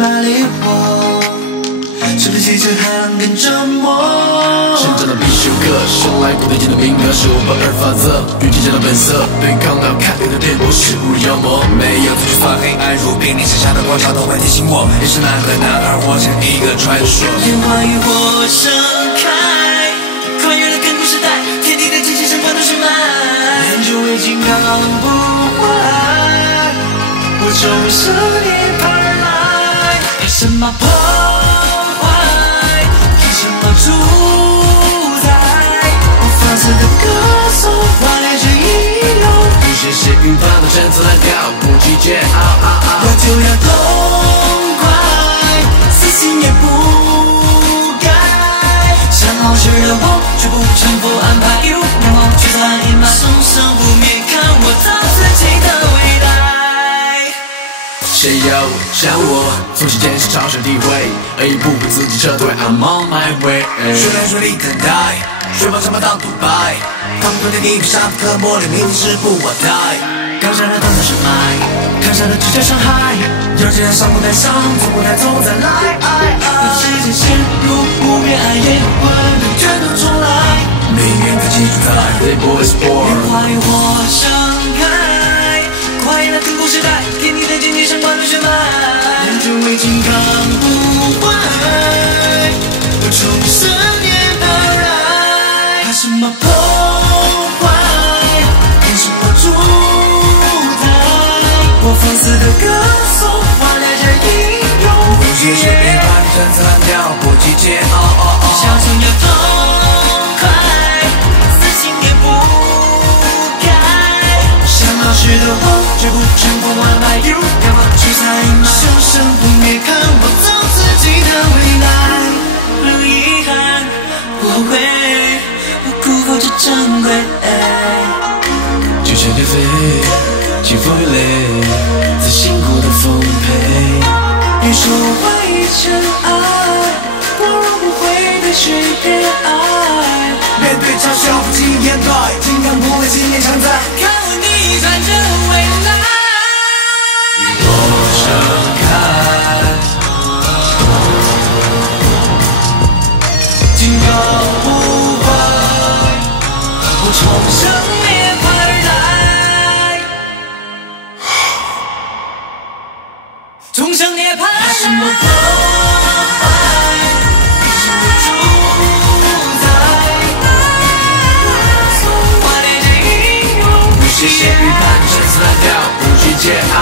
把烈火，是比汽车还让更折磨。成长的必修课，生来不对劲的命格是我不二法则，与激战的本色，对抗到看黑的颠簸是如妖魔。没有自去翻黑暗如冰，你写下的光照都会提醒我，也是男和男儿活成一个传说。烟花与火盛开，跨越了亘古时代，天地的精气神光都是满，练就为金刚不坏，我从生涅槃而来。凭什么破坏？凭什么主宰？我放肆的歌颂，华丽着英勇。不屑血雨般的陈词滥调，不计桀骜。我就要痛快，死心也不改。想好事的我，绝不臣服安排。一路阳光驱散阴霾，生生不灭，看我造自己的未来。谁要将我从其间是超越地位，而一步步自己撤退 I'm on my way。说来说去等待，水往上爬当独白，他们昨天地上的刻薄，连明知不我待。高山的动作是爱，看山的只叫伤害。要这样伤不带伤，从不带走再来。让时间陷入不灭暗夜，混沌卷土重来。命运自己主宰 They boys 烟 born。花与火盛开，跨越了亘古时代，天地的竞技上光的血脉，练就为金刚不坏，我从生涅槃而来。怕什么破坏？凭什么主宰？我放肆的歌颂，华丽着英勇。不屑血雨般的陈词滥调，不计桀骜。小心要痛快，死心也不改。想老实的我，绝不臣服安排。一路阳光驱散阴霾，生生不灭，看我走自己的未来。不遗憾，不后悔，不辜负这珍贵。就像咖啡，清风与泪，在辛苦的丰沛。别说怀疑尘埃，光荣不会被去黑暗。面对嘲笑不经掩盖，金刚不会纪念常在。看我逆转这未来。我盛开，金刚不坏，我重生涅槃而来。重生涅槃而来。什么破坏？凭什么主宰？华丽的英勇，不屑血雨般的陈词滥调，不计桀骜。